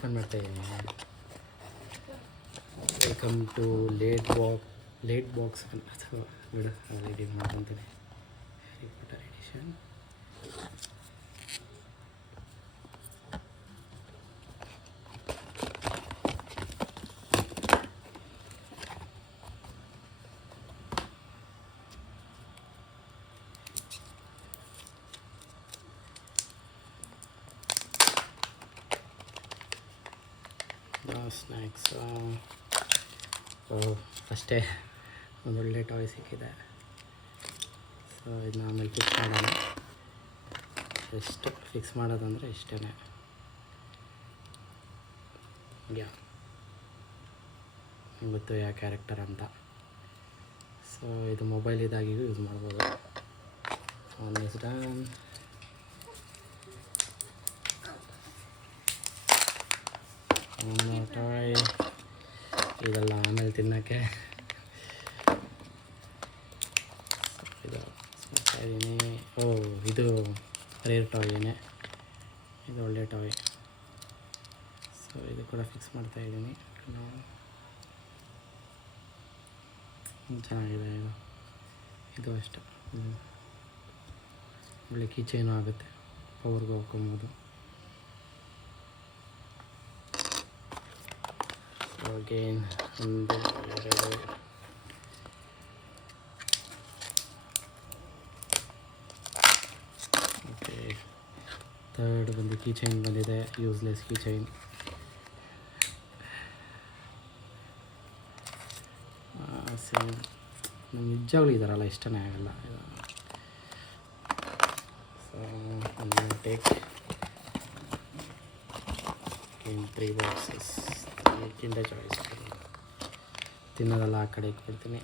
Open ಮಾಡ್ತಾ ಇದ್ದೀನಿ. Welcome to late box ಅಥವಾ ಬಿಡು ಆಲ್ರೆಡಿ ಮಾಡ್ಕೊತೀನಿ. Harry Potter edition. ಸ್ನ್ಯಾಕ್ಸ್ ಫಸ್ಟೇ ಒಂದೊಳ್ಳೆ ಟಾಯ್ ಸಿಕ್ಕಿದೆ. ಸೊ ಇದನ್ನ ಆಮೇಲೆ ಫಿಕ್ಸ್ ಮಾಡೋಣ. ಎಷ್ಟು ಫಿಕ್ಸ್ ಮಾಡೋದಂದರೆ ಇಷ್ಟೇ. ಗೊತ್ತು ಯಾವ ಕ್ಯಾರೆಕ್ಟರ್ ಅಂತ. ಸೊ ಇದು ಮೊಬೈಲ್ ಇದಾಗಿಯೂ ಯೂಸ್ ಮಾಡ್ಬೋದು. On is done. ಟಾಯ್ ಇದೆಲ್ಲ ಆಮೇಲೆ ತಿನ್ನೋಕ್ಕೆ. ಇದು ಇದ್ದೀನಿ. ಇದು ರೇರ್ ಟಾಯ್ನೇ, ಇದು ಒಳ್ಳೆ ಟಾಯ್. ಸೊ ಇದು ಕೂಡ ಫಿಕ್ಸ್ ಮಾಡ್ತಾಯಿದ್ದೀನಿ. ಚೆನ್ನಾಗಿದೆ ಇದು ಅಷ್ಟೇ. ಒಳ್ಳೆ ಕೀ ಚೈನು ಆಗುತ್ತೆ, ಪವರ್ಗೆ ಹಾಕ್ಕೊಬೋದು. ಅಗೇನ್ ಒಂದು ಎರಡು ಓಕೆ. ಥರ್ಡ್ ಬಂದು ಕೀ ಚೈನ್ ಬಂದಿದೆ, ಯೂಸ್ಲೆಸ್ ಕೀ ಚೈನ್. ಸೇಮ್ ನಮ್ಮ ನಿಜವಾಗ್ಲೂ ಇದಾರಲ್ಲ ಇಷ್ಟನೇ ಆಗಲ್ಲ. So take 3 boxes. Kinder Joys ತಿನ್ನೋದೆಲ್ಲ ಆ ಕಡೆ ಇಟ್ಬಿಡ್ತೀನಿ.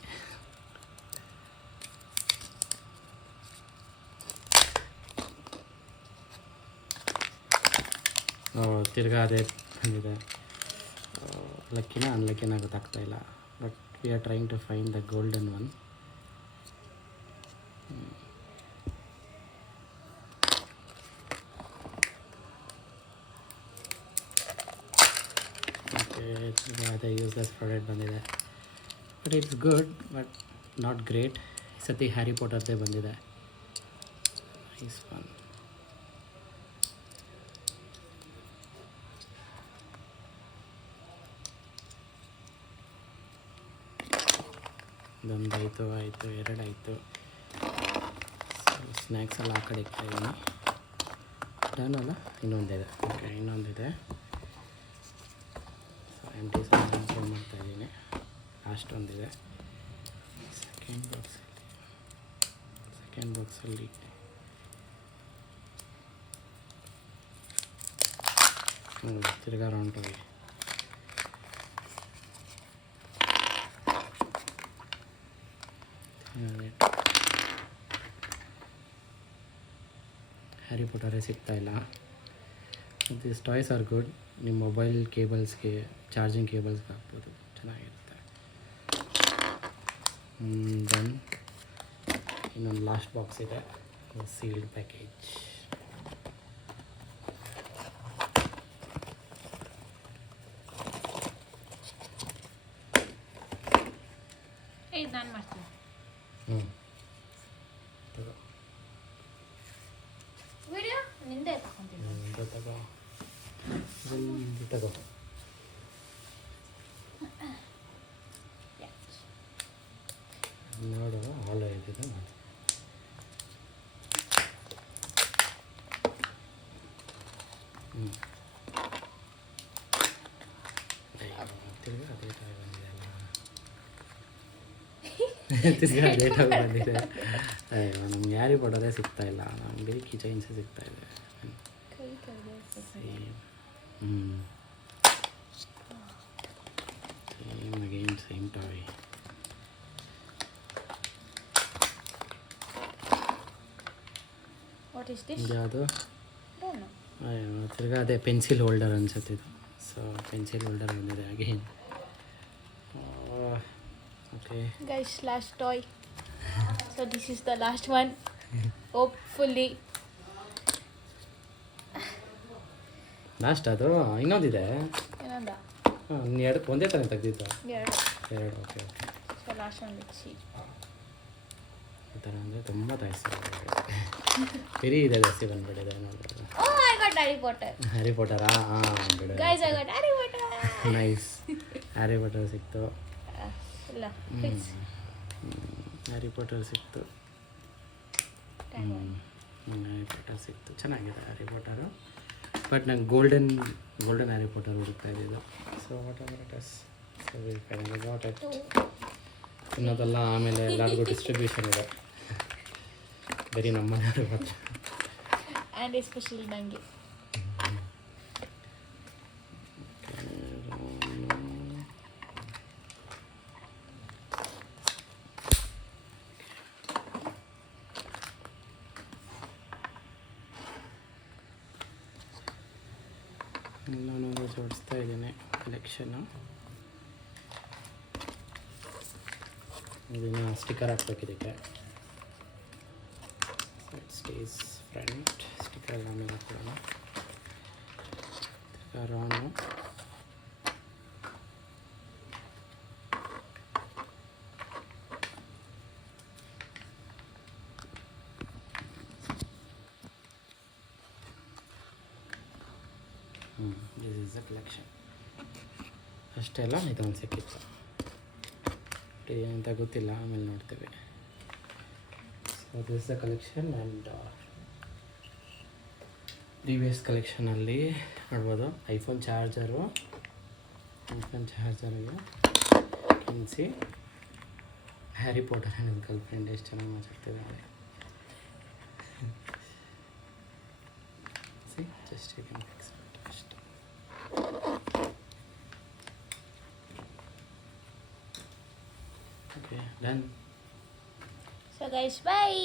ತಿರ್ಗಾ ಅದೇ ಬಂದಿದೆ. ಲಕ್ಕಿನ ಅನ್ಲಕ್ಕಿನ ಗೊತ್ತಾಗ್ತಾಯಿಲ್ಲ. But we are trying to find the golden one. ಅದೇ ಯೂಸ್ಲೆಸ್ ಪ್ರಾಡಕ್ಟ್ ಬಂದಿದೆ. But it's good but not great. ಈ ಸತಿ ಹ್ಯಾರಿ ಪಾಟರ್ದೇ ಬಂದಿದೆ. Nice one. ಇದೊಂದಾಯಿತು, ಆಯಿತು, ಎರಡಾಯಿತು. ಸ್ನ್ಯಾಕ್ಸ್ ಎಲ್ಲ ಆ ಕಡೆ ಇಕ್ತಾಯಿದ್ದೀನಿ. ಡನ್ ಅಲ್ಲ, ಇನ್ನೊಂದಿದೆ. ಓಕೆ, ಇನ್ನೊಂದಿದೆ. ಎಂಟಿ ಫೋನ್ ಮಾಡ್ತಾಯಿದ್ದೀನಿ. ಲಾಸ್ಟ್ ಒಂದಿದೆ. ಸೆಕೆಂಡ್ ಬಾಕ್ಸಲ್ಲಿ ತಿರ್ಗಾ ರೌಂಡ್ ಹೋಗಿ. ಹ್ಯಾರಿ ಪಾಟರೇ ಸಿಗ್ತಾಯಿಲ್ಲ. This toys are good. ನಿಮ್ಮ ಮೊಬೈಲ್ ಕೇಬಲ್ಸ್ಗೆ, ಚಾರ್ಜಿಂಗ್ ಕೇಬಲ್ಸ್ಗೆ ಹಾಕ್ಬೋದು, ಚೆನ್ನಾಗಿರುತ್ತೆ. ದೆನ್ ಇನ್ನೊಂದು ಲಾಸ್ಟ್ ಬಾಕ್ಸ್ ಇದೆ, ಸೀಲ್ಡ್ ಪ್ಯಾಕೇಜ್. ನಾನು ಮಾಡ್ತೀನಿ. ವಿಡಿಯೋ ನಿಂದೆ ತಗೊಂತೀನಿ. ತಗೋ. ನೋಡು ಹಾಲ್ ಇದೆ. ತಿರ್ಗಾ ಅದೇ ಟಾಯ್ ಬಂದಿದೆ ಅಲ್ಲ. ತಿರ್ಗಾ ಅದೇ ಟಾಯ್ ಬಂದಿದೆ. ನಮ್ಗೆ ಹ್ಯಾರಿ ಪಾಟರೇ ಸಿಗ್ತಾಯಿಲ್ಲ. ನಮ್ಗೆ ಬರೀ ಕೀ ಚೈನ್ಸೇ ಸಿಗ್ತಾಯಿದೆ. Same toy. ಯಾವುದು ತಿರ್ಗಾ ಅದೇ ಪೆನ್ಸಿಲ್ ಹೋಲ್ಡರ್ ಅನ್ಸುತ್ತೆ ಇದು. ಸೊ ಪೆನ್ಸಿಲ್ ಹೋಲ್ಡರ್ ಬಂದಿದೆ again. Okay guys, last toy. So this is the last one. ಹೋಪ್ಫುಲ್ಲಿ last ಅದು ಇನ್ನೊಂದಿದೆ. ಏನಂದ ಹಾಂ ಎರಡು ಒಂದೇ ತಾನೇ ತೆಗ್ದಿದ್ದು? ಎರಡು. ಎರಡು. Okay okay. ಸೊ ಲಾಸ್ಟ್ ಒಂದು ಬಿಚ್ಚಿ. ಈ ಥರ ಅಂದರೆ ತುಂಬ ತಾಯಿಸಿ ವೆರಿ ಇದೆ ಜಾಸ್ತಿ ಬಂದುಬಿಟ್ಟಿದೆ ನೋಡಿದ್ರೆ. Oh I got Harry Potter. Harry ಪಾಟರಾ? ಹಾಂ ಬಿಡು. Guys I got Harry Potter. Nice. Harry Potter ಸಿಕ್ತು. ಇಲ್ಲ ಫಿಕ್ಸ್. ಹ್ಯಾರಿ ಪಾಟರ್ ಸಿಕ್ತು. ಹ್ಯಾರಿ ಪಾಟರ್ ಸಿಕ್ತು. ಚೆನ್ನಾಗಿದೆ ಹ್ಯಾರಿ ಪಾಟರು. ಬಟ್ ನಂಗೆ ಗೋಲ್ಡನ್ ಹ್ಯಾರಿ ಪಾಟರ್ ಹುಡುಕ್ತಾ ಇದ್ದಿದ್ದು. So whatever it is, so we finally got it. ಇನ್ನೋದೆಲ್ಲ ಆಮೇಲೆ ಎಲ್ಲರಿಗೂ ಡಿಸ್ಟ್ರಿಬ್ಯೂಷನ್ ಇದೆ, ಬರೀ ನಮ್ಮ ಮನೆಯವ್ರಿಗೆ ಮಾತ್ರ. ಆ್ಯಂಡ್ ಎಸ್ಪೆಷಲಿ ನನಗೆ. ಎಲ್ಲನೂ ಜೋಡಿಸ್ತಾ ಇದ್ದೀನಿ ಕಲೆಕ್ಷನ್ನು. ಇದನ್ನು ಸ್ಟಿಕ್ಕರ್ ಹಾಕ್ಬೇಕು ಇದಕ್ಕೆ. ಸ್ಟೇಸ್ ಫ್ರಂಟ್ ಸ್ಟಿಕ್ಕರ್ ಆಮೇಲೆ ಹಾಕೋಣ. ಸ್ಟಿಕ್ಕರ್ ಆನು. This is the collection. ಅಷ್ಟೇ ಅಲ್ಲ, ಇದೊಂದು ಸಿಕ್ಕಿತ್ತು. ಏನಂತ ಗೊತ್ತಿಲ್ಲ, ಆಮೇಲೆ ನೋಡ್ತೇವೆ. So this is the collection. And previous ಕಲೆಕ್ಷನಲ್ಲಿ ನೋಡ್ಬೋದು ಐಫೋನ್ ಚಾರ್ಜರ್ಗೆ ಕಿನ್ಸಿ ಹ್ಯಾರಿ ಪಾಟರ್ ನನ್ನ ಗರ್ಲ್ ಫ್ರೆಂಡ್ ಎಷ್ಟು ಚೆನ್ನಾಗಿ ಮಾತಾಡ್ತಿದ್ದಾರೆ. Just you can fix it ಅಷ್ಟೇ. Okay, done. So guys, bye.